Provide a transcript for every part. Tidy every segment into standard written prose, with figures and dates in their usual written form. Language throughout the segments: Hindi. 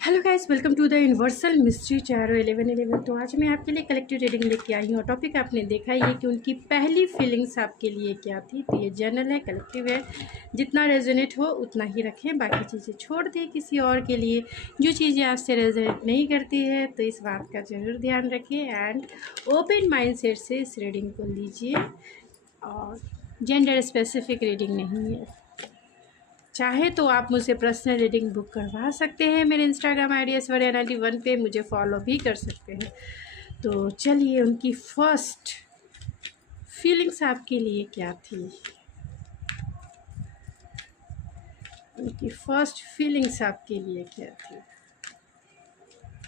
Hello guys, welcome to the universal mystery चारो 1111। तो आज मैं आपके लिए कलेक्टिव रीडिंग लेके आई हूँ। टॉपिक आपने देखा ही है कि उनकी पहली फीलिंग्स आपके लिए क्या थी। तो ये जनरल है, कलेक्टिव है, जितना रेजोनेट हो उतना ही रखें, बाकी चीज़ें छोड़ दें किसी और के लिए। जो चीज़ें आपसे रेजोनेट नहीं करती है तो इस बात का ज़रूर ध्यान रखें एंड ओपन माइंड सेट से इस रीडिंग को लीजिए। और जेंडर स्पेसिफिक रीडिंग नहीं है। चाहे तो आप मुझसे पर्सनल रीडिंग बुक करवा सकते हैं। मेरे इंस्टाग्राम आई डी ऐश्वर्या91 पे मुझे फॉलो भी कर सकते हैं। तो चलिए, उनकी फर्स्ट फीलिंग्स आपके लिए क्या थी। उनकी फर्स्ट फीलिंग्स आपके लिए क्या थी।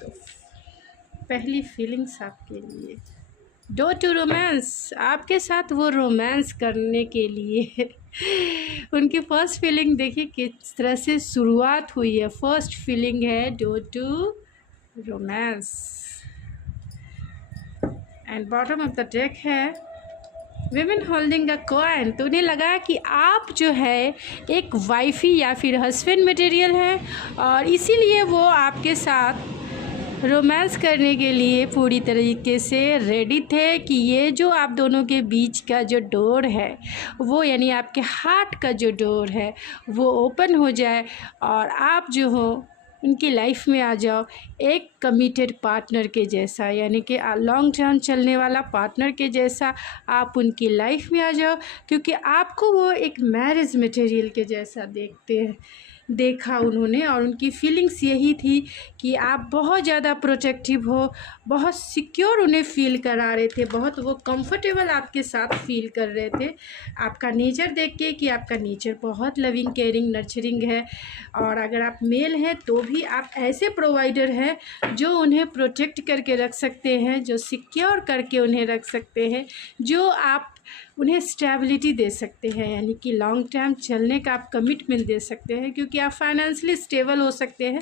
तो पहली फीलिंग्स आपके लिए डोर टू रोमांस, आपके साथ वो रोमांस करने के लिए उनकी फ़र्स्ट फीलिंग देखिए किस तरह से शुरुआत हुई है। फर्स्ट फीलिंग है door to romance and bottom of the deck है विमेन होल्डिंग अ कॉइन। तो उन्हें लगा कि आप जो है एक वाइफी या फिर हस्बैंड मटेरियल है और इसीलिए वो आपके साथ रोमांस करने के लिए पूरी तरीके से रेडी थे कि ये जो आप दोनों के बीच का जो डोर है वो, यानी आपके हार्ट का जो डोर है वो ओपन हो जाए और आप जो हो उनकी लाइफ में आ जाओ एक कमिटेड पार्टनर के जैसा, यानी कि लॉन्ग टर्म चलने वाला पार्टनर के जैसा आप उनकी लाइफ में आ जाओ, क्योंकि आपको वो एक मैरिज मटेरियल के जैसा देखा उन्होंने। और उनकी फीलिंग्स यही थी कि आप बहुत ज़्यादा प्रोटेक्टिव हो, बहुत सिक्योर उन्हें फ़ील करा रहे थे, बहुत वो कंफर्टेबल आपके साथ फ़ील कर रहे थे। आपका नेचर देख के कि आपका नेचर बहुत लविंग केयरिंग नर्चरिंग है, और अगर आप मेल हैं तो भी आप ऐसे प्रोवाइडर हैं जो उन्हें प्रोटेक्ट करके रख सकते हैं, जो सिक्योर करके उन्हें रख सकते हैं, जो आप उन्हें स्टेबिलिटी दे सकते हैं, यानी कि लॉन्ग टर्म चलने का आप कमिटमेंट दे सकते हैं, क्योंकि आप फाइनेंशियली स्टेबल हो सकते हैं।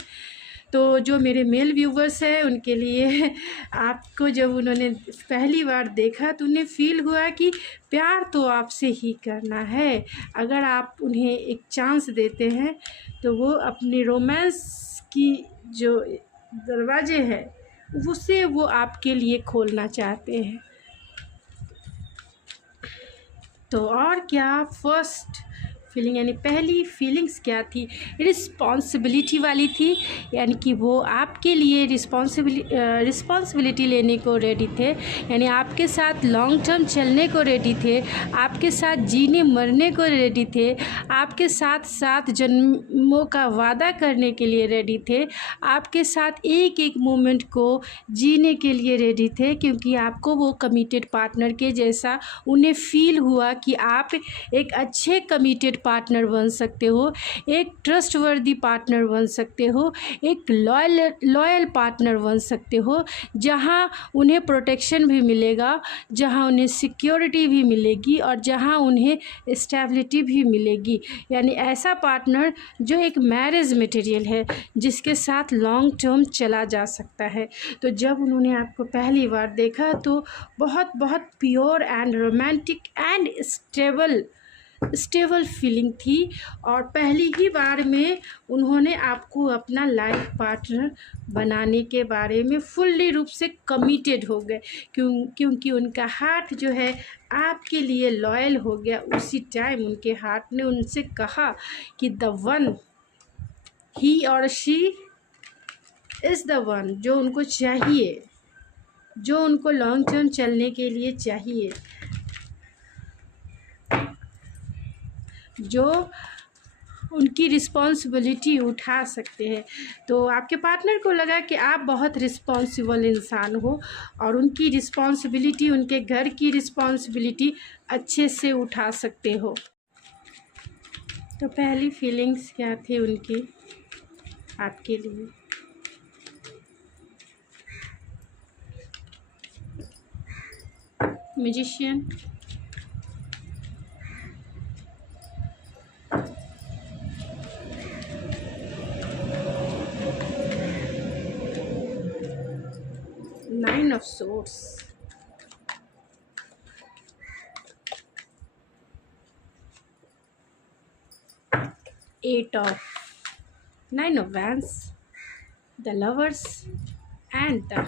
तो जो मेरे मेल व्यूवर्स हैं उनके लिए आपको जब उन्होंने पहली बार देखा तो उन्हें फ़ील हुआ कि प्यार तो आपसे ही करना है। अगर आप उन्हें एक चांस देते हैं तो वो अपने रोमांस की जो दरवाजे हैं उसे वो आपके लिए खोलना चाहते हैं। तो और क्या फर्स्ट फीलिंग यानी पहली फीलिंग्स क्या थी, रिस्पॉन्सिबिलिटी वाली थी, यानी कि वो आपके लिए रिस्पॉन्सिबिलिटी लेने को रेडी थे, यानी आपके साथ लॉन्ग टर्म चलने को रेडी थे, आपके साथ जीने मरने को रेडी थे, आपके साथ 7 जन्मों का वादा करने के लिए रेडी थे, आपके साथ एक एक मोमेंट को जीने के लिए रेडी थे, क्योंकि आपको वो कमिटेड पार्टनर के जैसा उन्हें फ़ील हुआ कि आप एक अच्छे कमिटेड पार्टनर बन सकते हो, एक ट्रस्टवर्दी पार्टनर बन सकते हो, एक लॉयल पार्टनर बन सकते हो, जहां उन्हें प्रोटेक्शन भी मिलेगा, जहां उन्हें सिक्योरिटी भी मिलेगी और जहां उन्हें स्टेबिलिटी भी मिलेगी। यानी ऐसा पार्टनर जो एक मैरिज मटेरियल है, जिसके साथ लॉन्ग टर्म चला जा सकता है। तो जब उन्होंने आपको पहली बार देखा तो बहुत बहुत pure and romantic and stable feeling थी, और पहली ही बार में उन्होंने आपको अपना लाइफ पार्टनर बनाने के बारे में फुल्ली रूप से कमिटेड हो गए, क्योंकि उनका हार्ट जो है आपके लिए लॉयल हो गया। उसी टाइम उनके हार्ट ने उनसे कहा कि द वन, ही और शी इज़ द वन, जो उनको चाहिए, जो उनको लॉन्ग टर्म चलने के लिए चाहिए, जो उनकी रिस्पॉन्सिबिलिटी उठा सकते हैं। तो आपके पार्टनर को लगा कि आप बहुत रिस्पॉन्सिबल इंसान हो और उनकी रिस्पॉन्सिबिलिटी, उनके घर की रिस्पॉन्सिबिलिटी अच्छे से उठा सकते हो। तो पहली फीलिंग्स क्या थी उनकी आपके लिए। Musician, nine of swords, eight of, nine of wands, the Lovers and the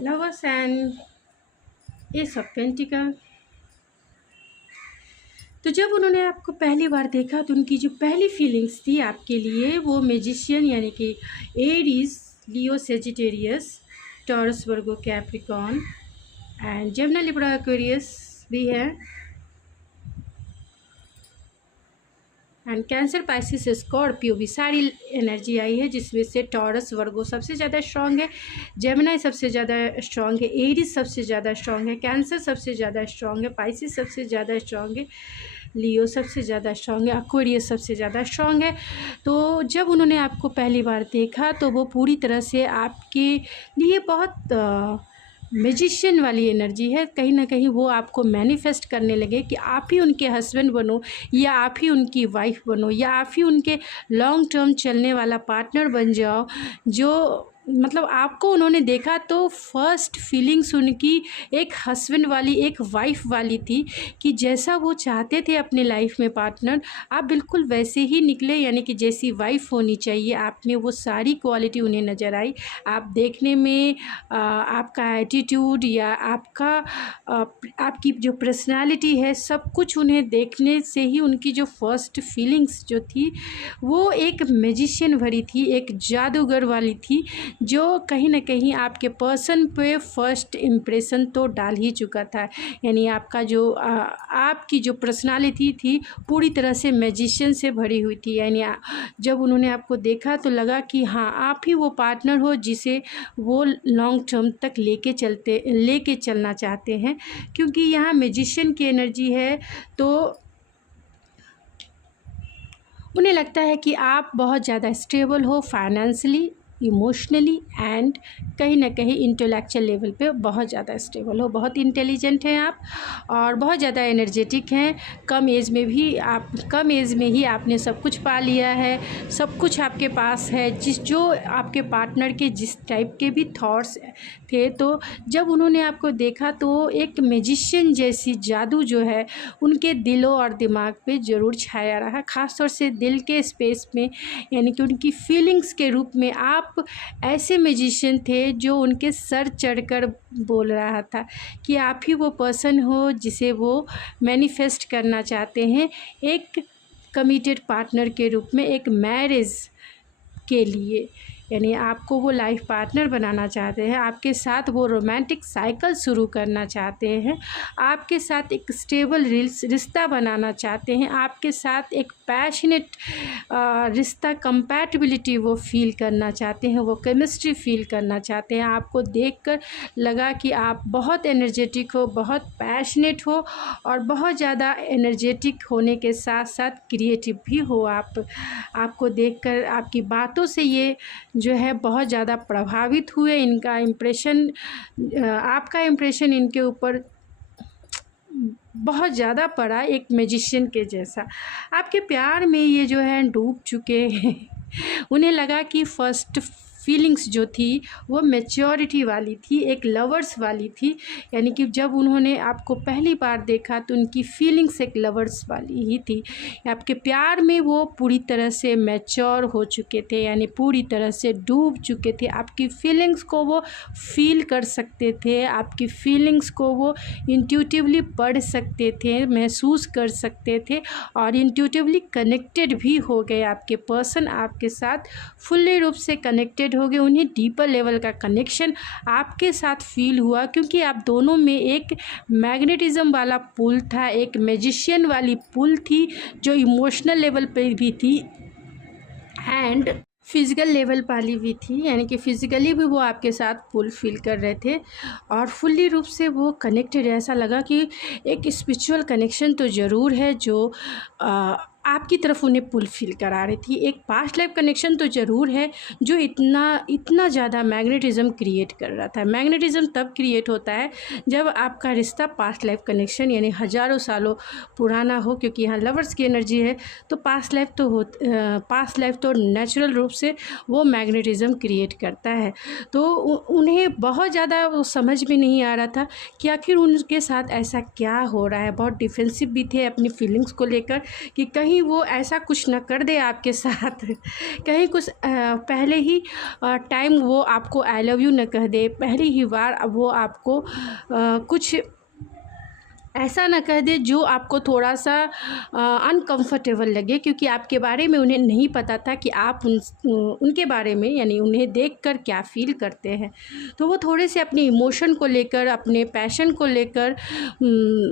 Lovers and Ace of Pentacles। तो जब उन्होंने आपको पहली बार देखा तो उनकी जो पहली फीलिंग्स थी आपके लिए वो मैजिशियन यानी कि Aries, Leo, Sagittarius, taurus, Virgo, Capricorn and Gemini, Libra, Aquarius भी है एंड कैंसर, पाइसिस, स्कॉर्पियो भी सारी एनर्जी आई है, जिसमें से टॉरस, वर्गो सबसे ज़्यादा स्ट्रॉन्ग है, जेमिनी सबसे ज़्यादा स्ट्रॉन्ग है, एरीज सबसे ज़्यादा स्ट्रॉन्ग है, कैंसर सबसे ज़्यादा स्ट्रॉन्ग है, पाइसिस सबसे ज़्यादा स्ट्रॉन्ग है, लियो सबसे ज़्यादा स्ट्रॉन्ग है, एक्वेरियस सबसे ज़्यादा स्ट्रॉन्ग है। तो जब उन्होंने आपको पहली बार देखा तो वो पूरी तरह से आपके लिए बहुत मैजिशियन वाली एनर्जी है। कहीं ना कहीं वो आपको मैनिफेस्ट करने लगे कि आप ही उनके हस्बैंड बनो या आप ही उनकी वाइफ बनो या आप ही उनके लॉन्ग टर्म चलने वाला पार्टनर बन जाओ। जो मतलब आपको उन्होंने देखा तो फर्स्ट फीलिंग्स उनकी एक हस्बैंड वाली, एक वाइफ वाली थी कि जैसा वो चाहते थे अपने लाइफ में पार्टनर, आप बिल्कुल वैसे ही निकले, यानी कि जैसी वाइफ होनी चाहिए आप में वो सारी क्वालिटी उन्हें नज़र आई। आप देखने में आपका एटीट्यूड या आपकी जो पर्सनालिटी है, सब कुछ उन्हें देखने से ही उनकी जो फर्स्ट फीलिंग्स जो थी वो एक मैजिशियन भरी थी, एक जादूगर वाली थी, जो कहीं ना कहीं आपके पर्सन पे फर्स्ट इम्प्रेशन तो डाल ही चुका था। यानी आपका जो आपकी जो पर्सनालिटी थी पूरी तरह से मैजिशियन से भरी हुई थी। यानी जब उन्होंने आपको देखा तो लगा कि हाँ, आप ही वो पार्टनर हो जिसे वो लॉन्ग टर्म तक लेके चलना चाहते हैं, क्योंकि यहाँ मैजिशियन की एनर्जी है। तो उन्हें लगता है कि आप बहुत ज़्यादा स्टेबल हो फाइनेंशियली, इमोशनली एंड कहीं ना कहीं इंटेलेक्चुअल लेवल पे बहुत ज़्यादा स्टेबल हो, बहुत इंटेलिजेंट हैं आप और बहुत ज़्यादा एनर्जेटिक हैं। कम एज में ही आपने सब कुछ पा लिया है, सब कुछ आपके पास है, जो आपके पार्टनर के जिस टाइप के भी थॉट्स थे। तो जब उन्होंने आपको देखा तो एक मैजिशियन जैसी जादू जो है उनके दिलों और दिमाग पे ज़रूर छाया रहा, ख़ास तौर से दिल के स्पेस में, यानी कि उनकी फीलिंग्स के रूप में आप ऐसे मैजिशियन थे जो उनके सर चढ़कर बोल रहा था कि आप ही वो पर्सन हो जिसे वो मैनिफेस्ट करना चाहते हैं, एक कमिटेड पार्टनर के रूप में, एक मैरिज के लिए। यानी आपको वो लाइफ पार्टनर बनाना चाहते हैं, आपके साथ वो रोमांटिक साइकिल शुरू करना चाहते हैं, आपके साथ एक स्टेबल रिश्ता बनाना चाहते हैं, आपके साथ एक पैशनेट रिश्ता, कंपैटिबिलिटी वो फील करना चाहते हैं, वो केमिस्ट्री फील करना चाहते हैं। आपको देखकर लगा कि आप बहुत एनर्जेटिक हो, बहुत पैशनेट हो और बहुत ज़्यादा एनर्जेटिक होने के साथ साथ क्रिएटिव भी हो। आपको देखकर आपकी बातों से ये जो है बहुत ज़्यादा प्रभावित हुए। इनका इम्प्रेशन, आपका इम्प्रेशन इनके ऊपर बहुत ज़्यादा पड़ा, एक मैजिशियन के जैसा। आपके प्यार में ये जो है डूब चुके हैं। उन्हें लगा कि फर्स्ट फीलिंग्स जो थी वो मैच्योरिटी वाली थी, एक लवर्स वाली थी। यानी कि जब उन्होंने आपको पहली बार देखा तो उनकी फीलिंग्स एक लवर्स वाली ही थी। आपके प्यार में वो पूरी तरह से मैच्योर हो चुके थे, यानी पूरी तरह से डूब चुके थे। आपकी फीलिंग्स को वो फील कर सकते थे, आपकी फीलिंग्स को वो इंट्यूटिवली पढ़ सकते थे, महसूस कर सकते थे और इंट्यूटिवली कनेक्टेड भी हो गए। आपके पर्सन आपके साथ फुल्ली रूप से कनेक्टेड हो गए। उन्हें डीपर लेवल का कनेक्शन आपके साथ फील हुआ, क्योंकि आप दोनों में एक मैग्नेटिज्म वाला पुल था, एक मैजिशियन वाली पुल थी जो इमोशनल लेवल पे भी थी एंड फिज़िकल लेवल वाली भी थी। यानी कि फ़िज़िकली भी वो आपके साथ पुल फील कर रहे थे और फुल्ली रूप से वो कनेक्टेड। ऐसा लगा कि एक स्पिरिचुअल कनेक्शन तो ज़रूर है जो आपकी तरफ उन्हें पुल फील करा रही थी। एक पास्ट लाइफ कनेक्शन तो ज़रूर है जो इतना ज़्यादा मैग्नेटिज़्म क्रिएट कर रहा था। मैग्नेटिज़्म तब क्रिएट होता है जब आपका रिश्ता पास्ट लाइफ कनेक्शन यानी हज़ारों सालों पुराना हो, क्योंकि यहाँ लवर्स की एनर्जी है तो पास्ट लाइफ तो नेचुरल रूप से वो मैग्नेटिज़्म क्रिएट करता है। तो उन्हें बहुत ज़्यादा वो समझ में नहीं आ रहा था कि आखिर उनके साथ ऐसा क्या हो रहा है। बहुत डिफेंसिव भी थे अपनी फीलिंग्स को लेकर कि कहीं कहीं वो ऐसा कुछ ना कर दे आपके साथ कहीं कुछ पहले ही टाइम वो आपको आई लव यू न कह दे, पहली ही बार अब वो आपको कुछ ऐसा ना कह दे जो आपको थोड़ा सा अनकंफर्टेबल लगे, क्योंकि आपके बारे में उन्हें नहीं पता था कि आप उनके बारे में यानी उन्हें देखकर क्या फ़ील करते हैं। तो वो थोड़े से अपने इमोशन को लेकर, अपने पैशन को लेकर,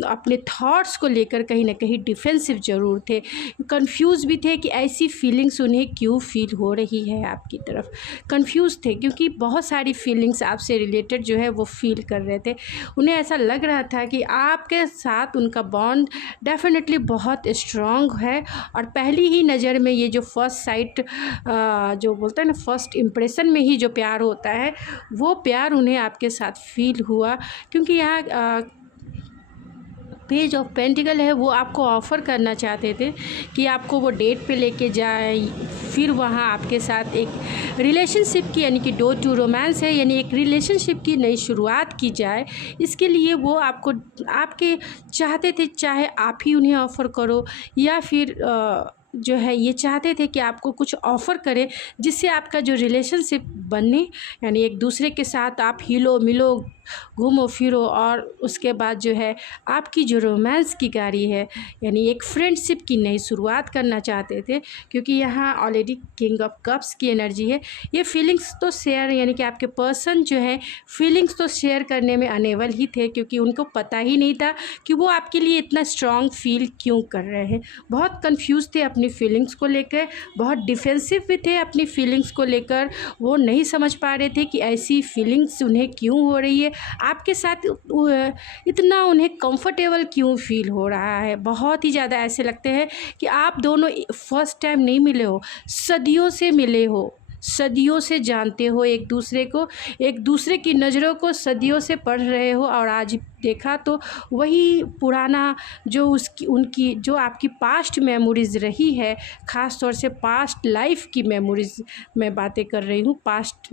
अपने थॉट्स को लेकर कहीं ना कहीं डिफेंसिव ज़रूर थे, कंफ्यूज भी थे कि ऐसी फीलिंग्स उन्हें क्यों फ़ील हो रही है आपकी तरफ। कंफ्यूज थे क्योंकि बहुत सारी फीलिंग्स आपसे रिलेटेड जो है वो फील कर रहे थे। उन्हें ऐसा लग रहा था कि आपके साथ उनका बॉन्ड डेफिनेटली बहुत स्ट्रॉन्ग है, और पहली ही नज़र में ये जो फर्स्ट साइट जो बोलते हैं ना, फर्स्ट इम्प्रेशन में ही जो प्यार होता है, वो प्यार उन्हें आपके साथ फील हुआ। क्योंकि यहाँ पेज ऑफ पेंटिकल है, वो आपको ऑफ़र करना चाहते थे कि आपको वो डेट पे लेके जाए, फिर वहाँ आपके साथ एक रिलेशनशिप की यानी कि डोर टू रोमांस है, यानी एक रिलेशनशिप की नई शुरुआत की जाए। इसके लिए वो आपको आपके चाहते थे, चाहे आप ही उन्हें ऑफ़र करो या फिर जो है ये चाहते थे कि आपको कुछ ऑफ़र करे जिससे आपका जो रिलेशनशिप बने, यानी एक दूसरे के साथ आप हिलो मिलो, घूमो फिरो, और उसके बाद जो है आपकी जो रोमांस की गाड़ी है यानी एक फ्रेंडशिप की नई शुरुआत करना चाहते थे। क्योंकि यहाँ ऑलरेडी किंग ऑफ कप्स की एनर्जी है। ये फीलिंग्स तो शेयर यानी कि आपके पर्सन जो है फीलिंग्स तो शेयर करने में अनेबल ही थे, क्योंकि उनको पता ही नहीं था कि वो आपके लिए इतना स्ट्रॉन्ग फील क्यों कर रहे हैं। बहुत कंफ्यूज थे अपनी फीलिंग्स को लेकर, बहुत डिफेंसिव भी थे अपनी फीलिंग्स को लेकर। वो नहीं समझ पा रहे थे कि ऐसी फीलिंग्स उन्हें क्यों हो रही है, आपके साथ इतना उन्हें कंफर्टेबल क्यों फील हो रहा है। बहुत ही ज़्यादा ऐसे लगते हैं कि आप दोनों फर्स्ट टाइम नहीं मिले हो, सदियों से मिले हो, सदियों से जानते हो एक दूसरे को, एक दूसरे की नज़रों को सदियों से पढ़ रहे हो, और आज देखा तो वही पुराना जो उसकी उनकी जो आपकी पास्ट मेमोरीज़ रही है, ख़ास तौर से पास्ट लाइफ की मेमोरीज़ मैं बातें कर रही हूँ। पास्ट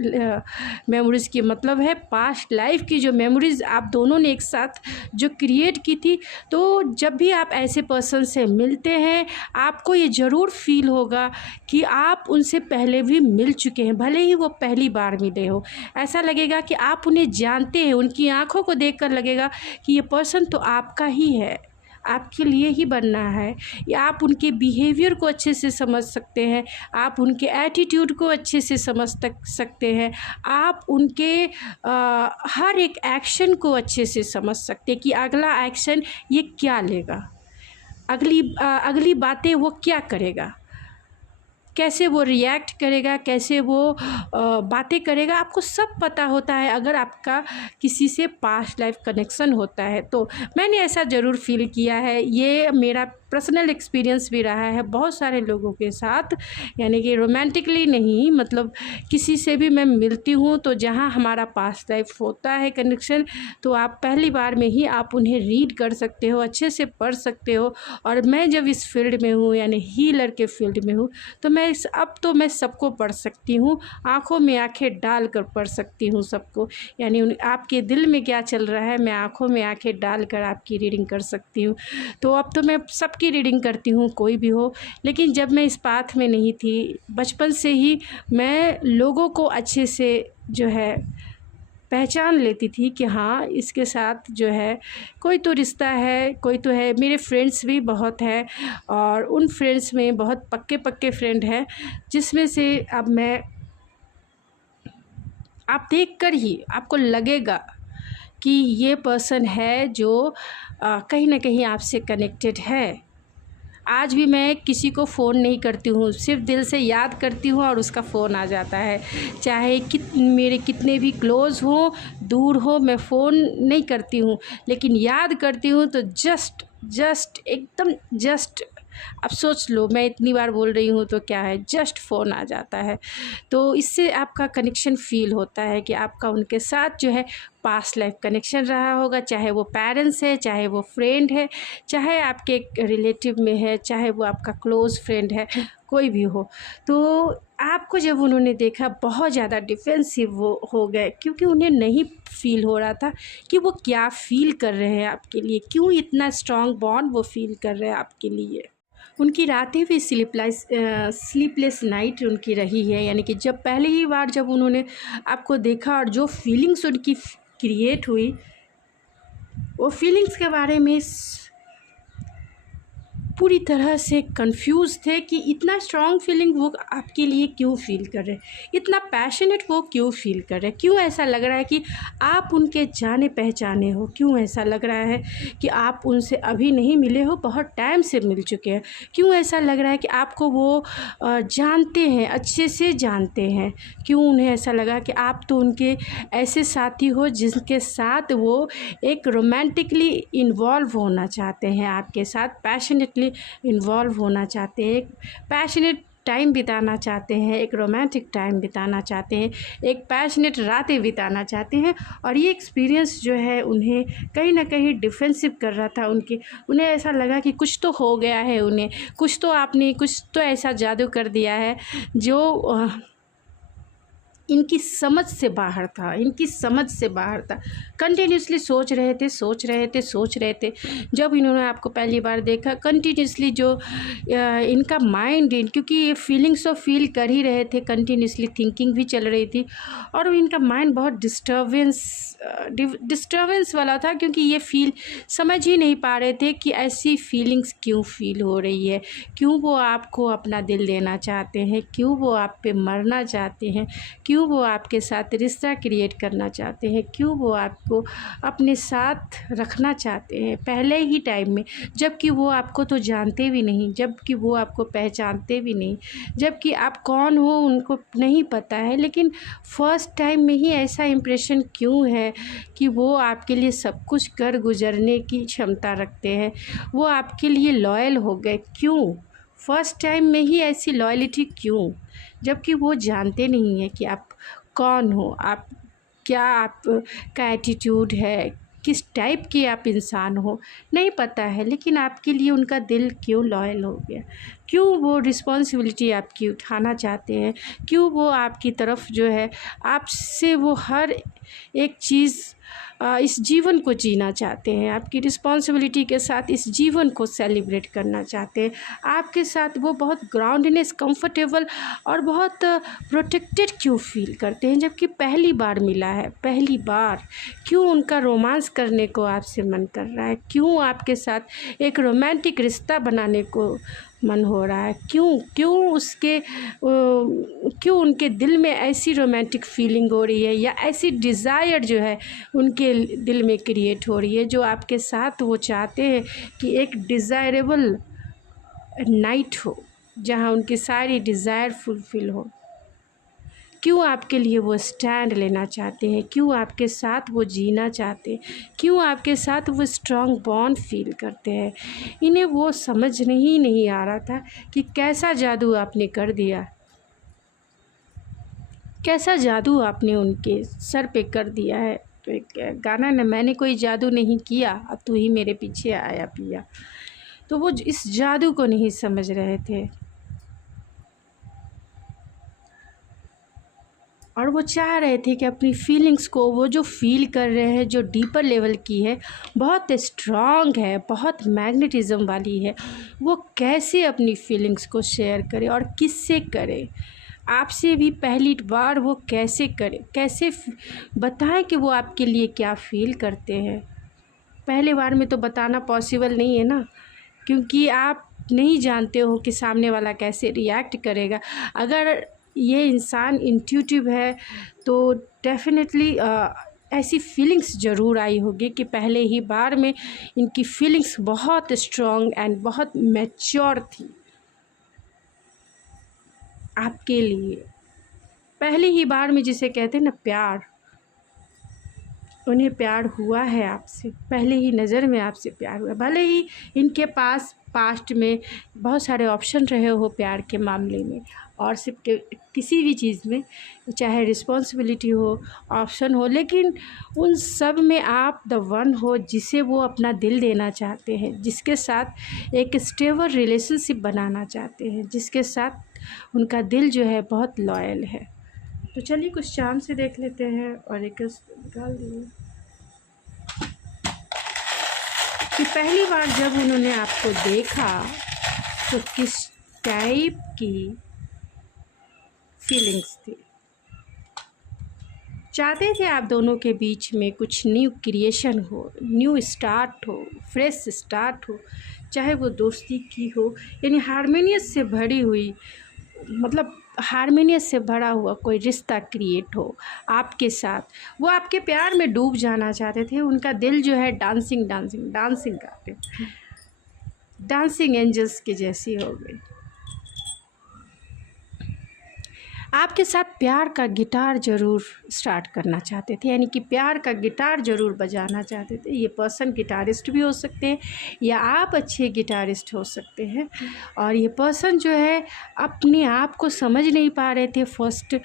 मेमोरीज़ की मतलब है पास्ट लाइफ की जो मेमोरीज़ आप दोनों ने एक साथ जो क्रिएट की थी। तो जब भी आप ऐसे पर्सन से मिलते हैं, आपको ये ज़रूर फील होगा कि आप उनसे पहले भी मिल चुके हैं, भले ही वो पहली बार मिले हो। ऐसा लगेगा कि आप उन्हें जानते हैं, उनकी आंखों को देखकर लगेगा कि ये पर्सन तो आपका ही है, आपके लिए ही बनना है। या आप उनके बिहेवियर को अच्छे से समझ सकते हैं, आप उनके एटीट्यूड को अच्छे से समझ सकते हैं, आप उनके हर एक एक्शन को अच्छे से समझ सकते हैं कि अगला एक्शन ये क्या लेगा, अगली बातें वो क्या करेगा, कैसे वो रिएक्ट करेगा, कैसे वो बातें करेगा, आपको सब पता होता है अगर आपका किसी से पास्ट लाइफ कनेक्शन होता है। तो मैंने ऐसा ज़रूर फील किया है, ये मेरा पर्सनल एक्सपीरियंस भी रहा है बहुत सारे लोगों के साथ, यानी कि रोमांटिकली नहीं, मतलब किसी से भी मैं मिलती हूँ तो जहाँ हमारा पास्ट लाइफ होता है कनेक्शन, तो आप पहली बार में ही आप उन्हें रीड कर सकते हो, अच्छे से पढ़ सकते हो। और मैं जब इस फील्ड में हूँ यानी हीलर के फील्ड में हूँ, तो अब मैं सबको पढ़ सकती हूँ, आँखों में आँखें डाल कर पढ़ सकती हूँ सबको, यानी आपके दिल में क्या चल रहा है मैं आँखों में आँखें डाल कर आपकी रीडिंग कर सकती हूँ। तो अब तो मैं सबकी रीडिंग करती हूँ, कोई भी हो। लेकिन जब मैं इस पाथ में नहीं थी, बचपन से ही मैं लोगों को अच्छे से जो है पहचान लेती थी कि हाँ इसके साथ जो है कोई तो रिश्ता है, कोई तो है। मेरे फ्रेंड्स भी बहुत हैं, और उन फ्रेंड्स में बहुत पक्के पक्के फ्रेंड हैं, जिसमें से अब मैं आप देखकर ही आपको लगेगा कि ये पर्सन है जो कहीं ना कहीं आपसे कनेक्टेड है। आज भी मैं किसी को फ़ोन नहीं करती हूँ, सिर्फ दिल से याद करती हूँ और उसका फ़ोन आ जाता है। चाहे मेरे कितने भी क्लोज़ हों, दूर हो, मैं फ़ोन नहीं करती हूँ, लेकिन याद करती हूँ तो जस्ट अब सोच लो, मैं इतनी बार बोल रही हूँ तो क्या है, जस्ट फ़ोन आ जाता है। तो इससे आपका कनेक्शन फ़ील होता है कि आपका उनके साथ जो है पास्ट लाइफ कनेक्शन रहा होगा, चाहे वो पेरेंट्स है, चाहे वो फ्रेंड है, चाहे आपके रिलेटिव में है, चाहे वो आपका क्लोज़ फ्रेंड है, कोई भी हो। तो आपको जब उन्होंने देखा बहुत ज़्यादा डिफेंसिव वो हो गए, क्योंकि उन्हें नहीं फील हो रहा था कि वो क्या फ़ील कर रहे हैं आपके लिए, क्यों इतना स्ट्रॉन्ग बॉन्ड वो फील कर रहे हैं आपके लिए। उनकी रातें भी स्लीपलेस नाइट उनकी रही है, यानी कि जब पहली ही बार जब उन्होंने आपको देखा और जो फीलिंग्स उनकी क्रिएट हुई, वो फीलिंग्स के बारे में पूरी तरह से कंफ्यूज थे कि इतना स्ट्रॉन्ग फीलिंग वो आपके लिए क्यों फील कर रहे, इतना पैशनेट वो क्यों फील कर रहे, क्यों ऐसा लग रहा है कि आप उनके जाने पहचाने हो, क्यों ऐसा लग रहा है कि आप उनसे अभी नहीं मिले हो, बहुत टाइम से मिल चुके हैं, क्यों ऐसा लग रहा है कि आपको वो जानते हैं, अच्छे से जानते हैं, क्यों उन्हें ऐसा लगा कि आप तो उनके ऐसे साथी हो जिनके साथ वो एक रोमांटिकली इन्वॉल्व होना चाहते हैं, आपके साथ पैशनेटली इन्वॉल्व होना चाहते हैं, एक पैशनेट टाइम बिताना चाहते हैं, एक रोमांटिक टाइम बिताना चाहते हैं, एक पैशनेट रातें बिताना चाहते हैं। और ये एक्सपीरियंस जो है उन्हें कहीं ना कहीं डिफेंसिव कर रहा था, उन्हें ऐसा लगा कि कुछ तो हो गया है, उन्हें कुछ तो ऐसा जादू कर दिया है जो इनकी समझ से बाहर था, कंटिन्यूसली सोच रहे थे। जब इन्होंने आपको पहली बार देखा, कंटिन्यूसली जो इनका माइंड, क्योंकि ये फीलिंग्स तो फील कर ही रहे थे, कंटिन्यूसली थिंकिंग भी चल रही थी और इनका माइंड बहुत डिस्टर्बेंस वाला था, क्योंकि ये समझ ही नहीं पा रहे थे कि ऐसी फीलिंग्स क्यों फील हो रही है, क्यों वो आपको अपना दिल देना चाहते हैं, क्यों वो आप पे मरना चाहते हैं, क्यों वो आपके साथ रिश्ता क्रिएट करना चाहते हैं, क्यों वो आपको अपने साथ रखना चाहते हैं पहले ही टाइम में, जबकि वो आपको तो जानते भी नहीं, जबकि वो आपको पहचानते भी नहीं, जबकि आप कौन हो उनको नहीं पता है, लेकिन फर्स्ट टाइम में ही ऐसा इम्प्रेशन क्यों है कि वो आपके लिए सब कुछ कर गुजरने की क्षमता रखते हैं, वो आपके लिए लॉयल हो गए, क्यों फर्स्ट टाइम में ही ऐसी लॉयलिटी क्यों, जबकि वो जानते नहीं हैं कि आप कौन हो, आप क्या आपका एटीट्यूड है, किस टाइप के आप इंसान हो, नहीं पता है, लेकिन आपके लिए उनका दिल क्यों लॉयल हो गया, क्यों वो रिस्पॉन्सिबिलिटी आपकी उठाना चाहते हैं, क्यों वो आपकी तरफ जो है आपसे वो हर एक चीज़ इस जीवन को जीना चाहते हैं, आपकी रिस्पॉन्सिबिलिटी के साथ इस जीवन को सेलिब्रेट करना चाहते हैं, आपके साथ वो बहुत ग्राउंडनेस, कंफर्टेबल और बहुत प्रोटेक्टेड क्यों फील करते हैं, जबकि पहली बार मिला है, पहली बार क्यों उनका रोमांस करने को आपसे मन कर रहा है, क्यों आपके साथ एक रोमांटिक रिश्ता बनाने को मन हो रहा है, क्यों उनके दिल में ऐसी रोमांटिक फीलिंग हो रही है या ऐसी डिज़ायर जो है उनके दिल में क्रिएट हो रही है, जो आपके साथ वो चाहते हैं कि एक डिज़ायरेबल नाइट हो जहाँ उनकी सारी डिज़ायर फुलफ़िल हो, क्यों आपके लिए वो स्टैंड लेना चाहते हैं, क्यों आपके साथ वो जीना चाहते हैं, क्यों आपके साथ वो स्ट्रॉन्ग बॉन्ड फील करते हैं। इन्हें वो समझ नहीं आ रहा था कि कैसा जादू आपने कर दिया, कैसा जादू आपने उनके सर पे कर दिया है। तो एक गाना ना, मैंने कोई जादू नहीं किया, अब तू ही मेरे पीछे आया पिया। तो वो इस जादू को नहीं समझ रहे थे और वो चाह रहे थे कि अपनी फीलिंग्स को, वो जो फील कर रहे हैं, जो डीपर लेवल की है, बहुत स्ट्रॉन्ग है, बहुत मैग्नेटिज़म वाली है, वो कैसे अपनी फीलिंग्स को शेयर करे और किससे करे, आपसे भी पहली बार वो कैसे करे, कैसे बताएं कि वो आपके लिए क्या फ़ील करते हैं। पहले बार में तो बताना पॉसिबल नहीं है ना, क्योंकि आप नहीं जानते हो कि सामने वाला कैसे रिएक्ट करेगा। अगर ये इंसान इंट्यूटिव है तो डेफिनेटली ऐसी फीलिंग्स ज़रूर आई होगी कि पहले ही बार में इनकी फीलिंग्स बहुत स्ट्रॉन्ग एंड बहुत मैच्योर थी आपके लिए। पहली ही बार में जिसे कहते हैं ना प्यार, उन्हें प्यार हुआ है आपसे, पहले ही नज़र में आपसे प्यार हुआ। भले ही इनके पास पास्ट में बहुत सारे ऑप्शन रहे हो प्यार के मामले में, और सिर्फ किसी भी चीज़ में, चाहे रिस्पॉन्सिबिलिटी हो, ऑप्शन हो, लेकिन उन सब में आप द वन हो जिसे वो अपना दिल देना चाहते हैं, जिसके साथ एक स्टेबल रिलेशनशिप बनाना चाहते हैं, जिसके साथ उनका दिल जो है बहुत लॉयल है। तो चलिए कुछ चांद से देख लेते हैं और एक निकाल दिए कि पहली बार जब उन्होंने आपको देखा तो किस टाइप की फीलिंग्स थी? चाहते थे आप दोनों के बीच में कुछ न्यू क्रिएशन हो, न्यू स्टार्ट हो, फ्रेश स्टार्ट हो, चाहे वो दोस्ती की हो, यानी हारमोनियस से भरी हुई, मतलब हारमोनियस से भरा हुआ कोई रिश्ता क्रिएट हो आपके साथ। वो आपके प्यार में डूब जाना चाहते थे, उनका दिल जो है डांसिंग डांसिंग डांसिंग करते, डांसिंग एंजल्स के जैसी हो गई। आपके साथ प्यार का गिटार ज़रूर स्टार्ट करना चाहते थे, यानी कि प्यार का गिटार ज़रूर बजाना चाहते थे। ये पर्सन गिटारिस्ट भी हो सकते हैं या आप अच्छे गिटारिस्ट हो सकते हैं। और ये पर्सन जो है अपने आप को समझ नहीं पा रहे थे। फर्स्ट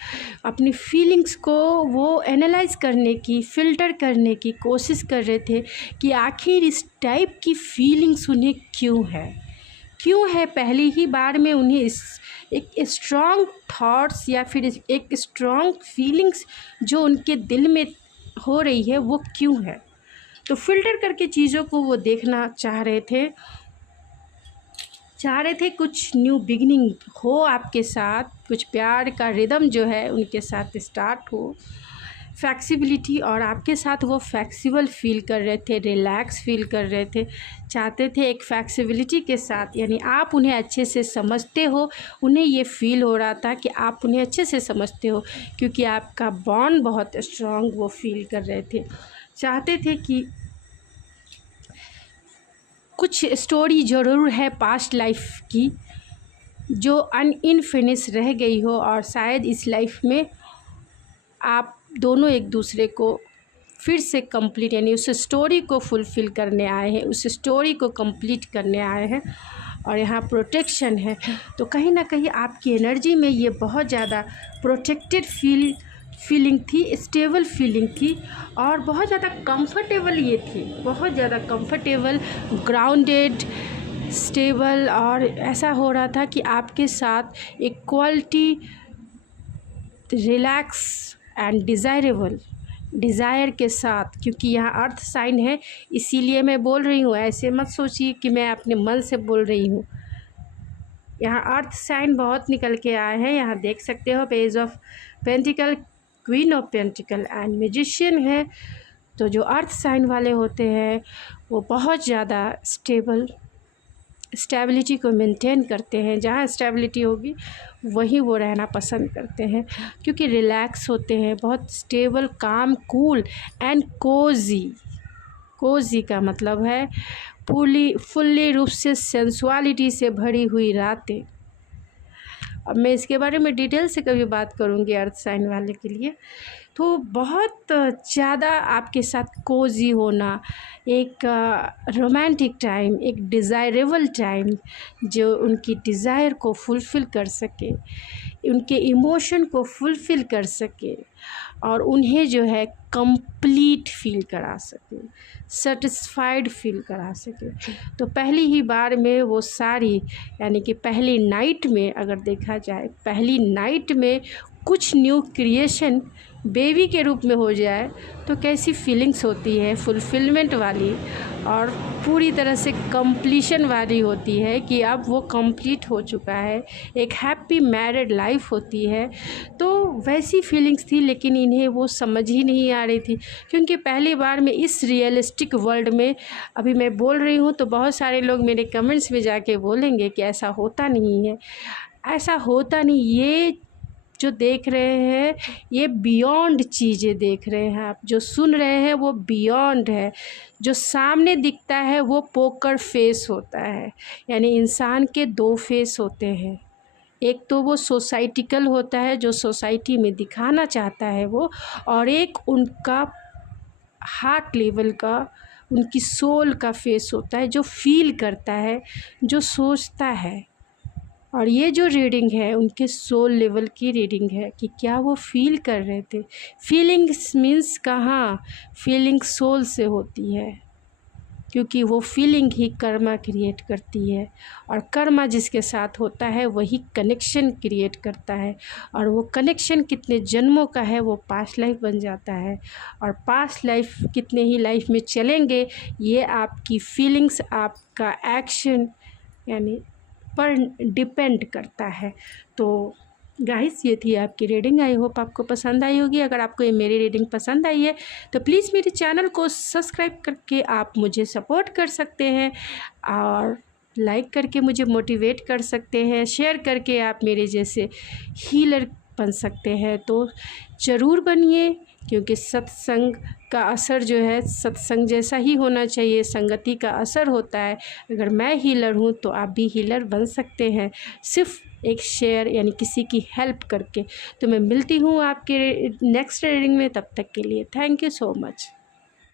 अपनी फीलिंग्स को वो एनालाइज करने की, फ़िल्टर करने की कोशिश कर रहे थे कि आखिर इस टाइप की फीलिंग्स उन्हें क्यों है। पहली ही बार में उन्हें एक स्ट्रॉन्ग थॉट्स या फिर एक स्ट्रॉन्ग फीलिंग्स जो उनके दिल में हो रही है वो क्यों है। तो फ़िल्टर करके चीज़ों को वो देखना चाह रहे थे कुछ न्यू बिगिनिंग हो आपके साथ, कुछ प्यार का रिदम जो है उनके साथ स्टार्ट हो, फ्लेक्सिबिलिटी, और आपके साथ वो फ्लेक्सिबल फील कर रहे थे, रिलैक्स फील कर रहे थे। चाहते थे एक फ्लेक्सिबिलिटी के साथ, यानी आप उन्हें अच्छे से समझते हो, उन्हें ये फील हो रहा था कि आप उन्हें अच्छे से समझते हो, क्योंकि आपका बॉन्ड बहुत स्ट्रॉन्ग वो फील कर रहे थे। चाहते थे कि कुछ स्टोरी ज़रूर है पास्ट लाइफ की जो अनफिनिश रह गई हो, और शायद इस लाइफ में आप दोनों एक दूसरे को फिर से कंप्लीट, यानी उस स्टोरी को फुलफ़िल करने आए हैं, उस स्टोरी को कंप्लीट करने आए हैं। और यहाँ प्रोटेक्शन है, तो कहीं ना कहीं आपकी एनर्जी में ये बहुत ज़्यादा प्रोटेक्टेड फीलिंग थी, स्टेबल फीलिंग थी, और बहुत ज़्यादा कंफर्टेबल ये थी, बहुत ज़्यादा कंफर्टेबल, ग्राउंडेड, स्टेबल। और ऐसा हो रहा था कि आपके साथ एक क्वालिटी, रिलैक्स एंड डिज़ायर के साथ, क्योंकि यहाँ अर्थ साइन है इसीलिए मैं बोल रही हूँ। ऐसे मत सोचिए कि मैं अपने मन से बोल रही हूँ। यहाँ अर्थ साइन बहुत निकल के आए हैं। यहाँ देख सकते हो page of pentacle, queen of pentacle and magician है। तो जो अर्थ साइन वाले होते हैं वो बहुत ज़्यादा स्टेबिलिटी को मेंटेन करते हैं। जहाँ स्टेबिलिटी होगी वहीं वो रहना पसंद करते हैं, क्योंकि रिलैक्स होते हैं, बहुत स्टेबल, काम, कूल एंड कोजी का मतलब है फुल्ली रूप से सेंसुअलिटी से भरी हुई रातें। अब मैं इसके बारे में डिटेल से कभी बात करूँगी अर्थ साइन वाले के लिए। तो बहुत ज़्यादा आपके साथ कोजी होना, एक रोमांटिक टाइम, एक डिज़ायरेबल टाइम जो उनकी डिज़ायर को फुलफ़िल कर सके, उनके इमोशन को फुलफ़िल कर सके, और उन्हें जो है कंप्लीट फील करा सके, सेटिस्फाइड फील करा सके। तो पहली ही बार में वो सारी, यानी कि पहली नाइट में अगर देखा जाए, पहली नाइट में कुछ न्यू क्रिएशन बेबी के रूप में हो जाए तो कैसी फीलिंग्स होती है, फुलफिलमेंट वाली और पूरी तरह से कंप्लीशन वाली होती है कि अब वो कंप्लीट हो चुका है, एक हैप्पी मैरिड लाइफ होती है। तो वैसी फीलिंग्स थी, लेकिन इन्हें वो समझ ही नहीं आ रही थी, क्योंकि पहली बार में इस रियलिस्टिक वर्ल्ड में अभी मैं बोल रही हूँ तो बहुत सारे लोग मेरे कमेंट्स में जाके बोलेंगे कि ऐसा होता नहीं है, ऐसा होता नहीं। ये जो देख रहे हैं ये बियॉन्ड चीज़ें देख रहे हैं आप, जो सुन रहे हैं वो बियॉन्ड है। जो सामने दिखता है वो पोकर फेस होता है, यानी इंसान के दो फेस होते हैं। एक तो वो सोसाइटिकल होता है, जो सोसाइटी में दिखाना चाहता है वो, और एक उनका हार्ट लेवल का, उनकी सोल का फेस होता है, जो फील करता है, जो सोचता है। और ये जो रीडिंग है उनके सोल लेवल की रीडिंग है कि क्या वो फील कर रहे थे। फीलिंग्स मीन्स कहाँ, फीलिंग सोल से होती है, क्योंकि वो फीलिंग ही कर्मा क्रिएट करती है, और कर्मा जिसके साथ होता है वही कनेक्शन क्रिएट करता है, और वो कनेक्शन कितने जन्मों का है वो पास्ट लाइफ बन जाता है, और पास्ट लाइफ कितने ही लाइफ में चलेंगे ये आपकी फीलिंग्स, आपका एक्शन, यानी पर डिपेंड करता है। तो गाइस ये थी आपकी रीडिंग। आई होप आपको पसंद आई होगी। अगर आपको ये मेरी रीडिंग पसंद आई है तो प्लीज़ मेरे चैनल को सब्सक्राइब करके आप मुझे सपोर्ट कर सकते हैं और लाइक करके मुझे मोटिवेट कर सकते हैं। शेयर करके आप मेरे जैसे हीलर बन सकते हैं, तो ज़रूर बनिए, क्योंकि सत्संग का असर जो है सत्संग जैसा ही होना चाहिए। संगति का असर होता है। अगर मैं हीलर हूँ तो आप भी हीलर बन सकते हैं, सिर्फ एक शेयर यानी किसी की हेल्प करके। तो मैं मिलती हूँ आपके नेक्स्ट रीडिंग में। तब तक के लिए थैंक यू सो मच।